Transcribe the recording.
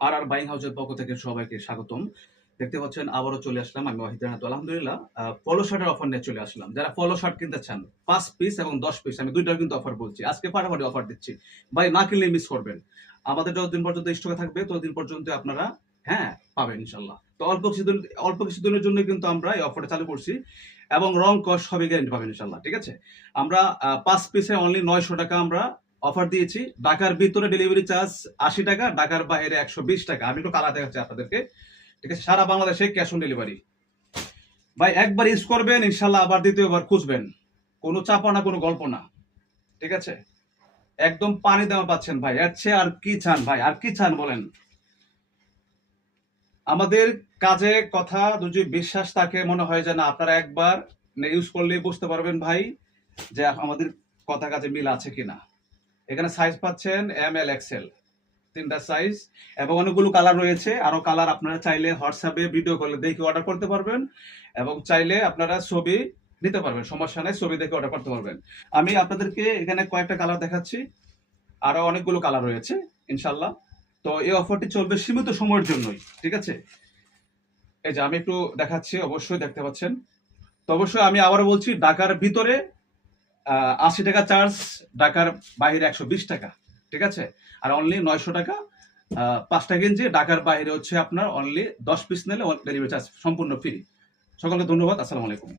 আর আর buying হাউসের পক্ষ থেকে সবাইকে স্বাগতম। দেখতে পাচ্ছেন আবারও চলে আসলাম আমি ওয়াহিদ রাহাত। আলহামদুলিল্লাহ পলো শার্টের অফার নিয়ে চলে আসলাম। যারা পলো শার্ট কিনতে চান ৫ পিস এবং ১০ পিস আমি ২ টার কিন্তু অফার বলছি। আজকে ফাটাফাটি অফার দিচ্ছি। ভাই না কিনলে মিস করবেন। আমাদের যতদিন পর্যন্ত স্টকে থাকবে ততদিন পর্যন্ত আপনারা হ্যাঁ, পাবেন ইনশাআল্লাহ। তো অল্প কিছুদিনের জন্য কিন্তু আমরা এই অফারটা চালু করছি এবং রং কস সবই গ্যারান্টি পাবেন ইনশাআল্লাহ। ঠিক আছে? আমরা ৫ পিসে অনলি ৳৯০০ আমরা অফার দিয়েছি। ঢাকার ভিতরে ডেলিভারি চার্জ ৳৮০, ঢাকার বাইরে ৳১২০। আমি একটু কালার দেখাচ্ছি আপনাদেরকে। ঠিক আছে? সারা বাংলাদেশে ক্যাশ অন ডেলিভারি। ভাই একবার ইউজ করবেন ইনশাআল্লাহ আবার দ্বিতীয়বার খুঁজবেন। কোনো চাপা না, কোনো গল্প না। ঠিক আছে? একদম পানি দেওয়া পাচ্ছেন ভাই। এর চেয়ে আর কি চান ভাই? আর কি চান বলেন? আমাদের কাজে কথা যদি বিশ্বাস থাকে মনে হয় যে না আপনারা একবার ইউজ করলেই বুঝতে পারবেন ভাই যে আমাদের কথা কাজে মিল আছে কিনা। এখানে সাইজ পাচ্ছেন এম এল এক্সেল ৩টা সাইজ এবং অনেকগুলো কালার রয়েছে। আরো কালার আপনারা চাইলে হোয়াটসঅ্যাপে ভিডিও কলে দেখে অর্ডার করতে পারবেন এবং চাইলে আপনারা ছবি নিতে পারবেন। সমস্যা নাই, ছবি দেখে অর্ডার করতে পারবেন। আমি আপনাদেরকে এখানে কয়েকটা কালার দেখাচ্ছি। আরো অনেকগুলো কালার রয়েছে ইনশাআল্লাহ। তো এই অফারটি চলবে সীমিত সময়ের জন্যই। ঠিক আছে? এই যে আমি একটু দেখাচ্ছি, অবশ্যই দেখতে পাচ্ছেন। তো অবশ্যই আমি আবারও বলছি ঢাকার ভিতরে ৳৮০ চার্জ, ঢাকার বাইরে ৳১২০। ঠিক আছে? আর অনলি ৳৯০০ ৫টা গেঞ্জি। ঢাকার বাইরে হচ্ছে আপনার অনলি ১০ পিস নিলে ডেলিভারি চার্জ সম্পূর্ণ ফ্রি। সকলকে ধন্যবাদ। আসসালামু আলাইকুম।